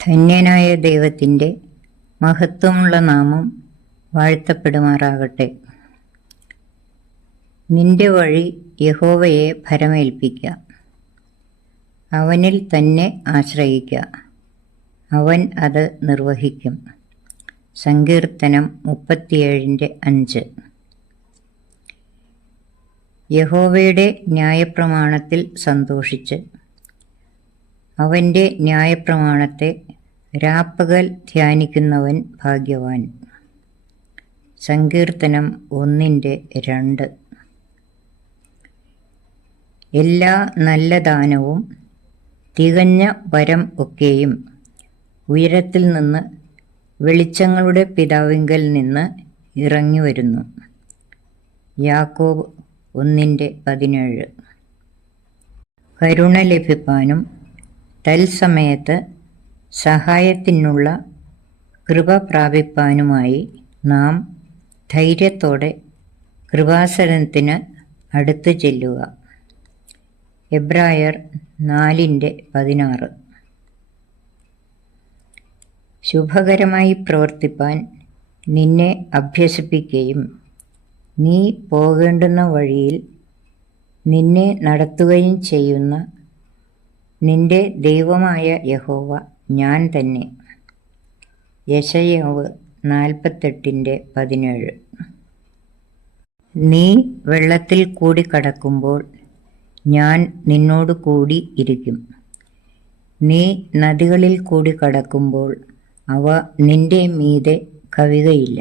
ധന്യനായ ദൈവത്തിൻ്റെ മഹത്വമുള്ള നാമം വാഴ്ത്തപ്പെടുമാറാകട്ടെ. നിന്റെ വഴി യഹോവയെ ഭരമേൽപ്പിക്കുക, അവനിൽ തന്നെ ആശ്രയിക്കുക, അവൻ അത് നിർവഹിക്കും. സങ്കീർത്തനം 37:5. യഹോവയുടെ ന്യായപ്രമാണത്തിൽ സന്തോഷിച്ച് അവൻ്റെ ന്യായപ്രമാണത്തെ രാപ്പകൽ ധ്യാനിക്കുന്നവൻ ഭാഗ്യവാൻ. സങ്കീർത്തനം 1:2. എല്ലാ നല്ല ദാനവും തികഞ്ഞ വരം ഒക്കെയും ഉയരത്തിൽ നിന്ന് വെളിച്ചങ്ങളുടെ പിതാവിങ്കൽ നിന്ന് ഇറങ്ങി വരുന്നു. യാക്കോബ് 1:17. കരുണ ലഭിപ്പാനും തൽസമയത്ത് സഹായത്തിനുള്ള കൃപ പ്രാപിപ്പാനുമായി നാം ധൈര്യത്തോടെ കൃപാസനത്തിന് അടുത്തു ചെല്ലുക. എബ്രായർ 4:16. ശുഭകരമായി പ്രവർത്തിപ്പാൻ നിന്നെ അഭ്യസിപ്പിക്കുകയും നീ പോകേണ്ടുന്ന വഴിയിൽ നിന്നെ നടത്തുകയും ചെയ്യുന്ന നിന്റെ ദൈവമായ യഹോവ ഞാൻ തന്നെ. യെശയ്യാവ് 48:17. നീ വെള്ളത്തിൽ കൂടി കടക്കുമ്പോൾ ഞാൻ നിന്നോട് കൂടി ഇരിക്കും. നീ നദികളിൽ കൂടി കടക്കുമ്പോൾ അവ നിന്റെ മീതെ കവികയില്ല.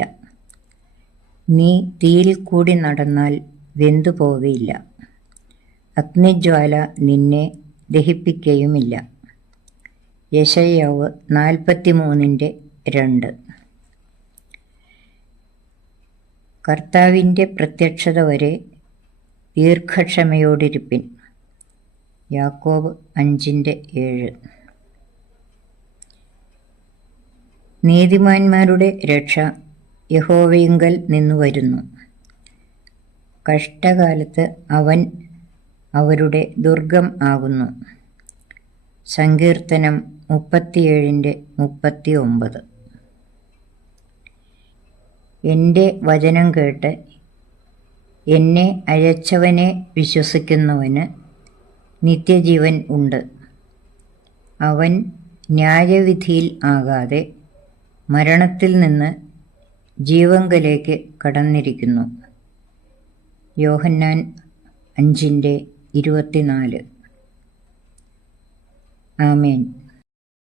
നീ തീയിൽ കൂടി നടന്നാൽ വെന്തുപോകയില്ല. അഗ്നിജ്വാല നിന്നെ ദഹിപ്പിക്കുകയുമില്ല. യെശയ്യാവ് 43:2. കർത്താവിൻ്റെ പ്രത്യക്ഷത വരെ ദീർഘക്ഷമയോടിരിപ്പിൻ. യാക്കോബ് 5:7. നീതിമാന്മാരുടെ രക്ഷ യഹോവയിങ്കൽ നിന്നു വരുന്നു. കഷ്ടകാലത്ത് അവൻ അവരുടെ ദുർഗം ആകുന്നു. സങ്കീർത്തനം 37:39. എൻ്റെ വചനം കേട്ട് എന്നെ അയച്ചവനെ വിശ്വസിക്കുന്നവന് നിത്യജീവൻ ഉണ്ട്. അവൻ ന്യായവിധിയിൽ ആകാതെ മരണത്തിൽ നിന്ന് ജീവങ്കലേക്ക് കടന്നിരിക്കുന്നു. യോഹന്നാൻ 5:24. ആമേൻ.